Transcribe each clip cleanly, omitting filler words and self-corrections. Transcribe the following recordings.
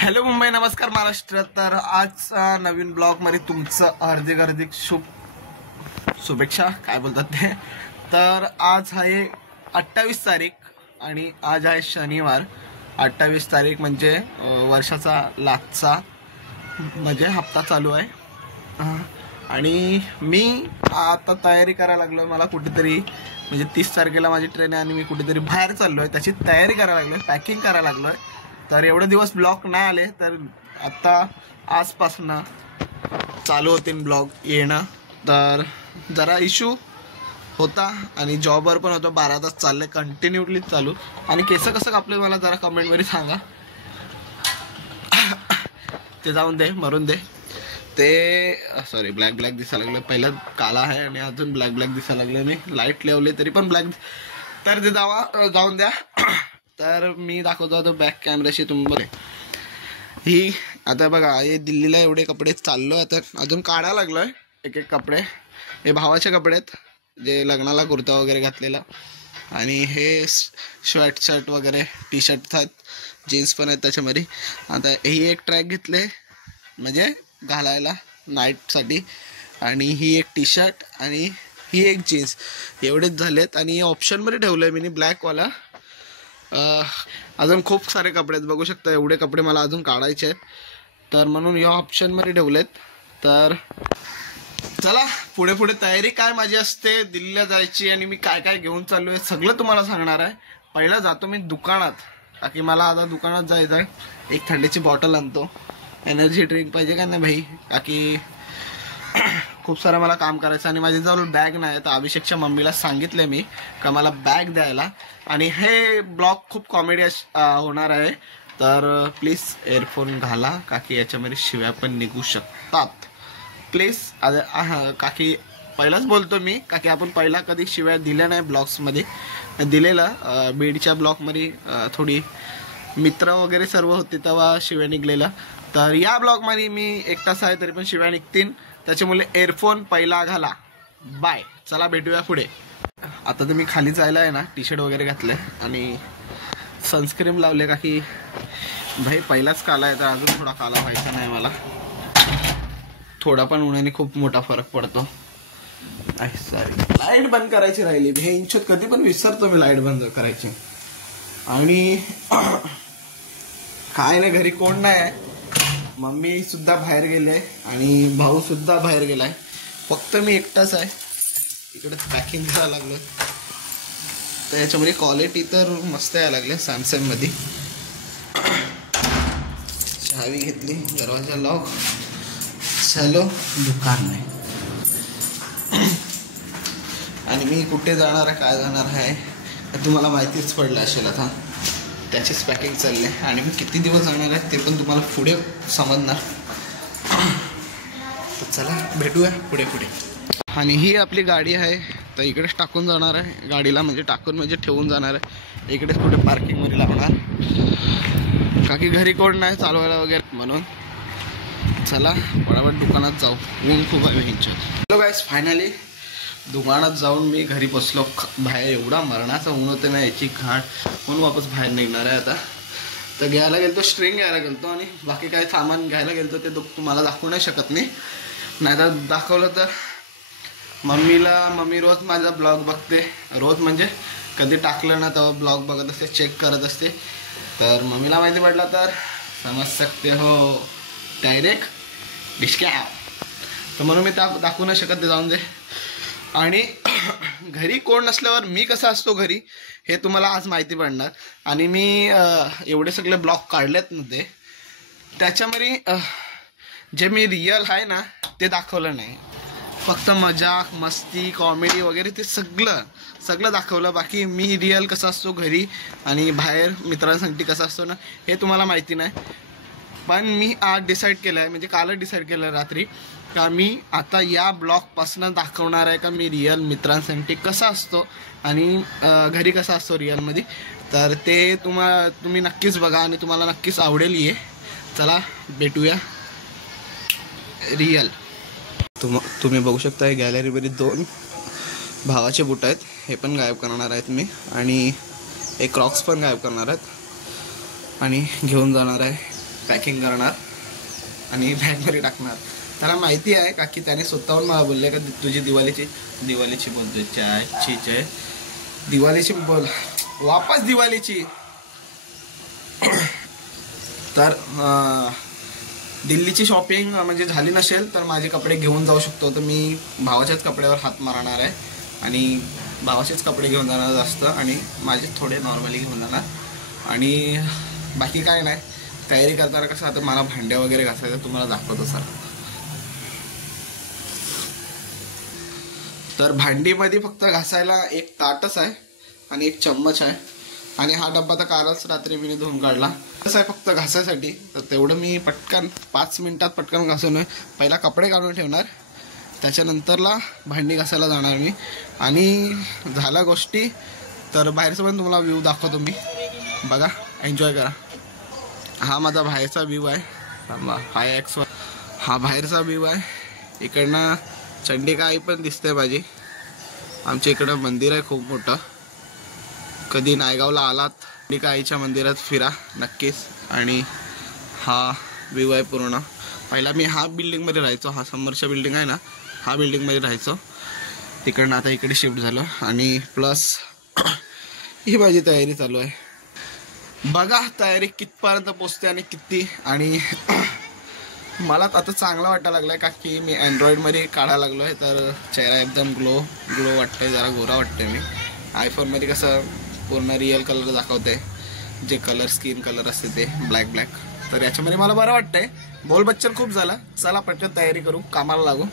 Hello Mumbai, नमस्कार महाराष्ट्र। तर आजचा नवीन ब्लॉग मध्ये तुमचं हार्दिक शुभेच्छा, काय बोलतात ते। तर आज आहे 28 तारीख आणि आज आहे शनिवार। 28 तारीख म्हणजे वर्षाचा लास्टचा म्हणजे हप्ता चालू आहे आणि मी आता तयारी करायला लागलो। मला कुठेतरी म्हणजे 30 तारखेला माझी ट्रेन आहे आणि मी कुठेतरी बाहेर चाललोय, त्याची तयारी करायला लागलोय, पॅकिंग करायला लागलोय। तर एवढे दिवस ब्लॉग नाही आले, तर आता आजपासून चालू होतील ब्लॉग येणं। तर जरा इश्यू होता आणि जॉबवर पण होतो, 12 तास चालले कंटिन्यूली चालू। आणि केस कसं कापले मला जरा कमेंटमध्ये सांगा। ते जाऊन दे, मरून दे ते। सॉरी, ब्लॅक दिसायला लागलं। पहिला काला आहे आणि अजून ब्लॅक दिसायला लागलं। मी लाईट लावले तरी पण ब्लॅक, तर ते जाऊन द्या। तर मी दाखवतो आता बॅक कॅमेराशी तुम्ही। ही आता बघा, हे दिल्लीला एवढे कपडे चाललो आता, अजून काढायला लागलोय एक कपडे। हे भावाचे कपडे आहेत, जे लग्नाला कुर्ता वगैरे घातलेला, आणि हे शर्ट वगैरे टी शर्ट आहेत, जीन्स पण आहेत त्याच्यामध्ये। आता ही एक ट्रॅक घेतले म्हणजे घालायला नाईटसाठी, आणि ही एक टी शर्ट आणि ही एक जीन्स, एवढेच झालेत। आणि ऑप्शनमध्ये ठेवलं आहे मी ब्लॅकवाला। अजून खूप सारे कपडे आहेत, बघू शकता एवढे कपडे मला अजून काढायचे आहेत, तर म्हणून या ऑप्शनमध्ये ठेवलेत। तर चला पुढे तयारी काय माझी असते दिल्लीला जायची, आणि मी काय काय घेऊन चाललो आहे सगळं तुम्हाला सांगणार आहे। पहिला जातो मी दुकानात, बाकी मला आता दुकानात जायचं आहे। एक थंडीची बॉटल आणतो, एनर्जी ड्रिंक पाहिजे का नाही भाई, बाकी खूप सारं मला काम करायचं। आणि माझ्याजवळ बॅग नाही, तर अभिषेकच्या मम्मीला सांगितलं मी का मला बॅग द्यायला। आणि हे ब्लॉग खूप कॉमेडी होणार आहे, तर प्लीज एअरफोन घाला, काकी याच्यामध्ये शिव्या पण निघू शकतात। प्लीज काकी पहिलाच बोलतो मी, काकी आपण पहिला कधी शिव्या दिल्या नाही ब्लॉग्समध्ये, दिलेलं बीडच्या ब्लॉगमध्ये थोडी मित्र वगैरे सर्व होते तेव्हा शिव्या निघलेला। तर या ब्लॉगमध्ये मी एकटाच आहे तरी पण शिव्या निघतील, त्याच्यामुळे एअरफोन पहिला घाला। बाय, चला भेटूया पुढे। आता तर मी खाली जायला आहे ना, टी शर्ट वगैरे घातले आणि सनस्क्रीन लावले, का की भाई पहिलाच काला आहे, तर अजून थोडा काला व्हायचा नाही मला। थोडा पण उन्हाने खूप मोठा फरक पडतो। सॉरी, लाईट बंद करायची राहिली, हे इंचत कधी पण विसरतो मी लाईट बंद करायची। आणि काय नाही, घरी कोण नाही, मम्मी सुद्धा बाहेर गेले आणि भाऊ सुद्धा बाहेर गेलाय, फक्त मी एकटाच आहे इकडे पॅकिंग करायला लागलो। तर याच्यामध्ये क्वालिटी तर मस्त यायला लागले सॅमसंग मध्ये। चावी घेतली, दरवाजा लॉक, चलो दुकान नाही। आणि मी कुठे जाणार आहे, काय जाणार आहे तुम्हाला माहितीच पडलं असेल आता, त्याचीच पॅकिंग चालली आहे। आणि मी किती दिवस जाणार आहे ते पण तुम्हाला पुढे समजणार, तर चला भेटूया पुढे। आणि ही आपली गाडी आहे, तर इकडेच टाकून जाणार आहे गाडीला, म्हणजे टाकून म्हणजे ठेवून जाणार आहे, इकडेच कुठे पार्किंगमध्ये लावणार, का की घरी कोण नाही चालवायला वगैरे म्हणून। चला बरोबर दुकानात जाऊ, ऊन खूप आहे ह्यांच्यात। हॅलो गाईस, फायनली दुकानात जाऊन मी घरी बसलो। बाहेर एवढा मरणाचा ऊन होतं ना, याची घाट, म्हणून वापस बाहेर निघणार आहे आता। तर घ्यायला गेलतो, स्ट्रिंग घ्यायला गेलतो आणि बाकी काय सामान घ्यायला गेलतो ते तुम्हाला दाखवू नाही शकत मी, नाही तर दाखवलं तर मम्मी रोज माझा ब्लॉग बघते, रोज म्हणजे कधी टाकलं ना तेव्हा ब्लॉग बघत असते, चेक करत असते। तर मम्मीला माहिती पडलं तर समज सकते हो डायरेक्ट डिस्क्या, तर म्हणून मी दाखवू नाही शकत, ते जाऊन दे। आणि घरी कोण नसल्यावर मी कसा असतो घरी हे तुम्हाला आज माहिती पडणार। आणि मी एवढे सगळे ब्लॉग काढलेत ना, ते त्याच्यामध्ये जे मी रिअल आहे ना ते दाखवलं नाही, फक्त मजाक मस्ती कॉमेडी वगैरे ते सगळं दाखवलं। बाकी मी रिअल कसा असतो घरी आणि बाहेर मित्रांसाठी कसा असतो ना, हे तुम्हाला माहिती नाही। पण मी आज डिसाईड केलं आहे, म्हणजे कालच डिसाईड केलं रात्री, का मी आता या ब्लॉगपासून दाखवणार आहे का मी रिअल मित्रांसाठी कसा असतो आणि घरी कसा असतो रिअलमध्ये। तर ते तुम्ही नक्कीच बघा आणि तुम्हाला नक्कीच आवडेल ये। चला भेटूया रिअल। तुम्ही बघू शकता हे गॅलरीमध्ये 2 भावाचे बूट आहेत, हे पण गायब करणार आहेत मी, आणि एक क्रॉक्स पण गायब करणार आहेत आणि घेऊन जाणार आहे पॅकिंग करणार आणि बॅगमध्ये टाकणार. त्याला माहिती आहे का की त्याने स्वतःहून मला बोलले का तुझी दिवाळीची बोलतोय चाय दिवाळीची बोल वापस दिवाळीची. तर दिल्लीची शॉपिंग म्हणजे झाली नसेल तर माझे कपडे घेऊन जाऊ शकतो. तर मी भावाच्याच कपड्यावर हात मारणार आहे आणि भावाचेच कपडे घेऊन जाणार जास्त आणि माझे थोडे नॉर्मली घेऊन जाणार. आणि बाकी काय नाही. तयारी करताना कसं आता मला भांड्या वगैरे घासायचं तुम्हाला दाखवतो सर. तर भांडीमध्ये फक्त घासायला एक ताटच आहे आणि एक चम्मच आहे आणि हा डब्बा तर कालच रात्री मी धुवून काढला. कसं आहे फक्त घासायसाठी. तर तेवढं मी पटकन 5 मिनिटात पटकन घासून पहिला कपडे काढून ठेवणार, त्याच्यानंतरला भांडी घासायला जाणार मी. आणि झाल्या गोष्टी तर बाहेरचं पण तुम्हाला व्ह्यू दाखवतो मी. बघा एन्जॉय करा. हा माझा बाहेरचा व्ह्यू आहे. हाय एक्स हा बाहेरचा व्ह्यू आहे. इकडनं चंडिका आई पण दिसते माझी. आमच्या इकडं मंदिर आहे खूप मोठं. कधी नायगावला आलात चंडिका आईच्या मंदिरात फिरा नक्कीच. आणि हा व्ह्यू आहे पूर्ण. पहिला मी हा बिल्डिंगमध्ये राहायचो. हा समोरच्या बिल्डिंग आहे ना, हा बिल्डिंगमध्ये राहायचो. तिकडनं आता इकडे शिफ्ट झालो आणि प्लस ही माझी तयारी चालू आहे. बघा तयारी कितपर्यंत पोचते आणि किती. आणि मला आता चांगला वाटायला लागलाय का की मी अँड्रॉइडमध्ये काढायला लागलो आहे. तर चेहरा एकदम ग्लो वाटतोय, जरा गोरा वाटतोय मी. आयफोनमध्ये कसं पूर्ण रिअल कलर दाखवते, जे कलर स्किन कलर असते ते ब्लॅक. तर याच्यामध्ये मला बरं वाटतंय. बोल बच्चन खूप झाला. चला पटकन तयारी करू, कामाला लागू.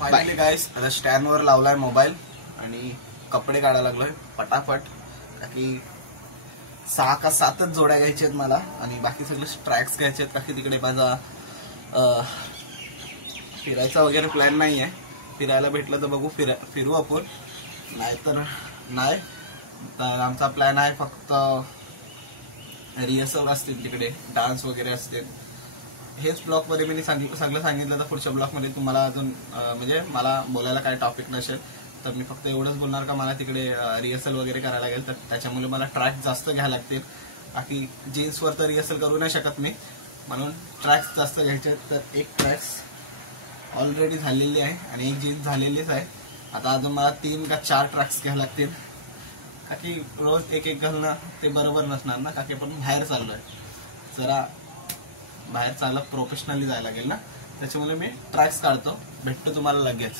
फायनली गाईस आता स्टँडवर लावलाय मोबाईल आणि कपडे काढायला लागलोय पटापट. की 6 का 7च जोड्या घ्यायच्या आहेत मला आणि बाकी सगळे ट्रॅक्स घ्यायचे आहेत. का की तिकडे माझा फिरायचा वगैरे प्लॅन नाही आहे. फिरायला भेटलं तर बघू, फिरू आपण, नाहीतर नाही. तर आमचा प्लॅन आहे फक्त रिहर्सल असतील तिकडे, डान्स वगैरे असतील. हेच ब्लॉगमध्ये मी सगळं सांगितलं. तर पुढच्या ब्लॉगमध्ये तुम्हाला अजून म्हणजे मला बोलायला काय टॉपिक नसेल तर मी फक्त एवढंच बोलणार का मला तिकडे रिहर्सल वगैरे करायला लागेल. तर त्याच्यामुळे मला ट्रॅक जास्त घ्यायला लागतील. बाकी जीन्सवर तर रिहर्सल करू नाही शकत मी, म्हणून ट्रॅक्स जास्त घ्यायचे आहेत. तर एक ट्रॅक्स ऑलरेडी झालेली आहे आणि एक जीन्स झालेलीच आहे. आता अजून मला 3 का 4 ट्रॅक्स घ्यायला लागतील. का की रोज एक घालणं ते बरोबर नसणार ना. का की आपण बाहेर चाललोय, जरा बाहेर चाललं प्रोफेशनली जायला लागेल ना. त्याच्यामुळे मी ट्रॅक्स काढतो. भेटतो तुम्हाला लगेच.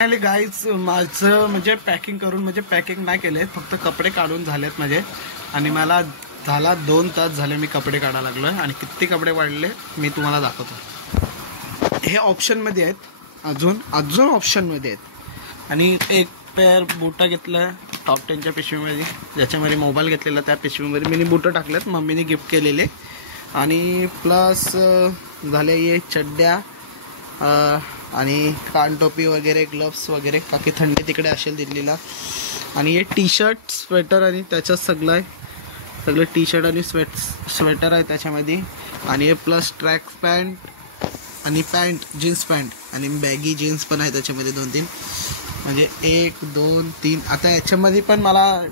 फायनली गाईज माझं म्हणजे पॅकिंग करून म्हणजे पॅकिंग नाही केले, फक्त कपडे काढून झालेत माझे. आणि मला झाला 2 तास झाले मी कपडे काढायला लागलोय. आणि किती कपडे वाढले मी तुम्हाला दाखवतो. हे ऑप्शनमध्ये आहेत, अजून ऑप्शनमध्ये आहेत. आणि एक पेअर बुटा घेतलं टॉप 10च्या पिशवीमध्ये, ज्याच्यामध्ये मोबाईल घेतलेला त्या पिशवीमध्ये मी बुटं टाकलेत, मम्मीने गिफ्ट केलेले. आणि प्लस झाले ये चड्ड्या आणि कानटोपी वगैरे, ग्लव्स वगैरे, काकी थंडी तिकडे असेल दिल्लीला. आणि हे टी शर्ट स्वेटर आणि त्याच्यात सगळं टी शर्ट आणि स्वेटर आहे त्याच्यामध्ये. आणि हे प्लस ट्रॅक पॅन्ट आणि जीन्स पॅन्ट आणि बॅगी जीन्स पण आहे त्याच्यामध्ये 2-3, म्हणजे 1, 2, 3. आता याच्यामध्ये पण मला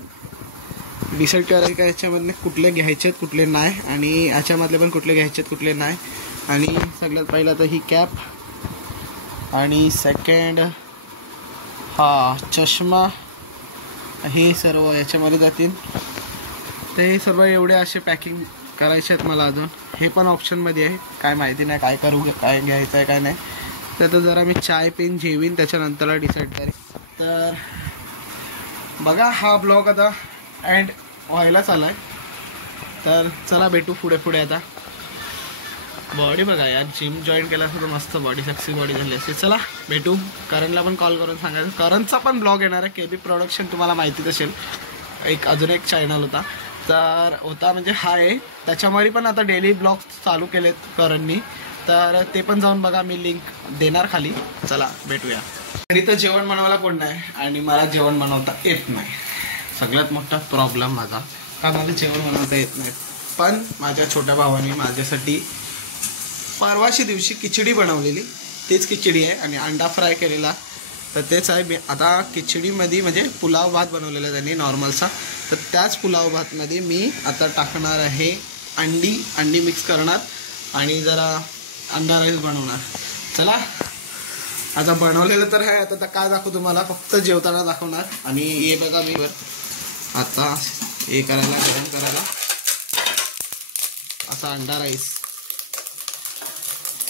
डिसाईड करायचं का याच्यामधले कुठले घ्यायचे आहेत कुठले नाही, आणि याच्यामधले पण कुठले घ्यायचे आहेत कुठले नाही. आणि सगळ्यात पहिला तर ही कॅप, आणि सेकंड हा चष्मा, हे सर्व याच्यामध्ये जातील. ते सर्व एवढे असे पॅकिंग करायचे आहेत मला अजून. हे पण ऑप्शनमध्ये आहे, काय माहिती नाही काय करू, काय घ्यायचं आहे काय नाही. तर जरा मी चाय पिन जेवीन त्याच्यानंतरला डिसाईड करेन. तर बघा हा ब्लॉग आता एंड व्हायला चालला आहे. तर चला भेटू पुढे आता. बॉडी बघा यार, जिम जॉईन केलं असं तर मस्त बॉडी, सेक्सी बॉडी झाली असते. चला भेटू. करणला पण कॉल करून सांगायचं. करणचा पण ब्लॉग येणार आहे. KB प्रोडक्शन तुम्हाला माहितीच असेल, अजून एक चॅनल होता म्हणजे हा आहे. त्याच्यामध्ये पण आता डेली ब्लॉग चालू केलेत करणनी, तर ते पण जाऊन बघा, मी लिंक देणार खाली. चला भेटूया. तरी तर जेवण बनवायला कोण नाही आणि मला जेवण बनवता येत नाही. सगळ्यात मोठा प्रॉब्लेम माझा, का मला जेवण बनवता येत नाही. पण माझ्या छोट्या भावाने माझ्यासाठी परवाच्या दिवशी खिचडी बनवलेली, तेच खिचडी आहे आणि अंडा फ्राय केलेला, तर तेच आहे. मी आता खिचडीमध्ये म्हणजे पुलाव भात बनवलेला त्यांनी नॉर्मलचा, तर त्याच पुलाव भातमध्ये मी आता टाकणार आहे अंडी मिक्स करणार आणि जरा अंडा राईस बनवणार. चला आता बनवलेलं तर आहे, आता काय दाखवू तुम्हाला, फक्त जेवताना दाखवणार. आणि हे बघा मी आता हे करायला गरम करायला असा अंडा राईस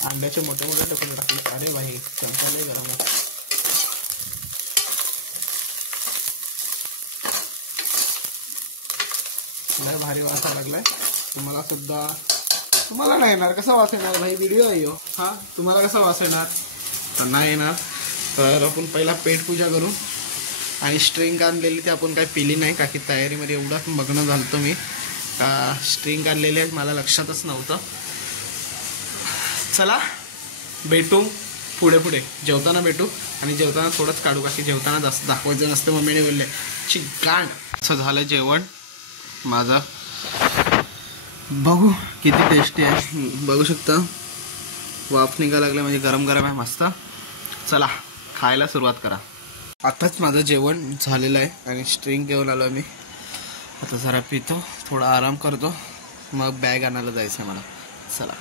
अंड्याचे मोठे मोठे तुकडे टाकले. अरे भाई चमचाले गरम आहे. लय भारी वास लागलाय. तुम्हाला नाही येणार, कसा वास येणार भाई, व्हिडिओ आहे हो. हा तुम्हाला कसा वास येणार, नाही येणार. तर आपण पहिला पेटपूजा करू. आणि स्ट्रिंग आणलेली ती आपण काही पिली नाही, का की तयारीमध्ये एवढाच बघणं झालं होतं मी का स्ट्रिंग आणलेली आहे, मला लक्षातच नव्हतं. चला भेटू पुढे जेवताना भेटू. आणि जेवताना थोडंच काढू, का की जेवताना जास्त दाखवायचं नसतं. मम्मीने बोलले चिकांड. असं झालं जेवण माझं. बघू किती टेस्टी आहे, बघू शकता वाफ निघायला लागला, म्हणजे गरम गरम आहे मस्त. चला खायला सुरुवात करा. आताच माझं जेवण झालेलं आहे आणि स्ट्रिंग घेऊन आलो मी. आता जरा पितो, थोडा आराम करतो, मग बॅग आणायला जायचं आहे मला. चला.